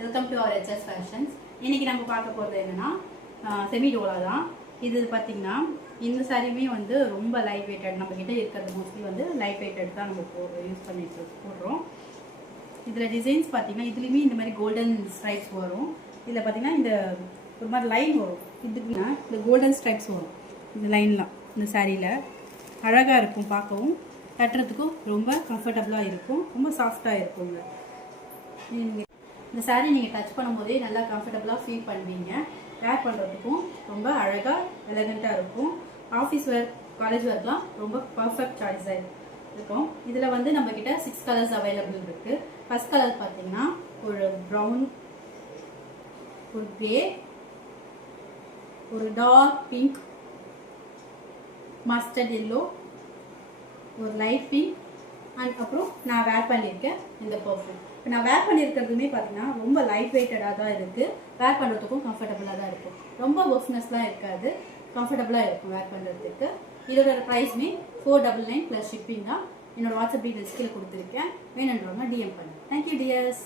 Welcome to our HS fashions. இன்னைக்கு நம்ம பார்க்க போகிறது என்னன்னா செமி டோலா தான். இது பார்த்தீங்கன்னா இந்த சாரியுமே வந்து ரொம்ப லைட் வெயிட்டட், நம்ம கிட்ட இருக்கிறது மோஸ்ட்லி வந்து லைட் வெயிட்டட் தான் நம்ம யூஸ் பண்ணிட்டு போடுறோம். இதில் டிசைன்ஸ் பார்த்தீங்கன்னா இதுலேயுமே இந்த மாதிரி கோல்டன் ஸ்ட்ரைப்ஸ் வரும். இதில் பார்த்தீங்கன்னா இந்த ஒரு மாதிரி லைன் வரும், இதுக்குன்னா இந்த கோல்டன் ஸ்ட்ரைப்ஸ் வரும். இந்த லைன்லாம் இந்த சாரியில் அழகாக இருக்கும், பார்க்கவும் கட்டுறதுக்கும் ரொம்ப கம்ஃபர்டபுளாக இருக்கும், ரொம்ப சாஃப்டாக இருக்குங்க. இந்த சாரீ நீங்கள் டச் பண்ணும்போதே நல்லா கம்ஃபர்டபுளாக ஃபீல் பண்ணுவீங்க. வேர் பண்ணுறதுக்கும் ரொம்ப அழகாக எலகண்ட்டாக இருக்கும். ஆஃபீஸ் வேர், காலேஜ் வேர்க்கெலாம் ரொம்ப பர்ஃபெக்ட் சாய்ஸாக இருக்கும். இதில் வந்து நம்மக்கிட்ட 6 கலர்ஸ் அவைலபிள் இருக்குது. ஃபர்ஸ்ட் கலர் பார்த்தீங்கன்னா ஒரு ப்ரௌன், ஒரு கிரே, ஒரு டார்க் பிங்க், மஸ்டர்ட் எல்லோ, ஒரு லைட் பிங்க் அண்ட் அப்புறம் நான் வேர் பண்ணியிருக்கேன் இந்த பர்ஃப்யூம். இப்போ நான் வேர் பண்ணியிருக்கிறதுமே பார்த்தீங்கன்னா ரொம்ப லைட் வெயிட்டடாக தான் இருக்குது. வேர் பண்ணுறதுக்கும் கம்ஃபர்டபுளாக தான் இருக்கும், ரொம்ப ஒர்க்னஸ்லாம் இருக்காது, கம்ஃபர்டபுளாக இருக்கும் வேர் பண்ணுறதுக்கு. இதோட ப்ரைஸ்மே 499 + ஷிப்பிங் தான். என்னோட வாட்ஸ்அப் டீடைல்ஸ் கீழே கொடுத்துருக்கேன், வேணுன்றவங்க DM பண்ணுங்கள். Thank you tears.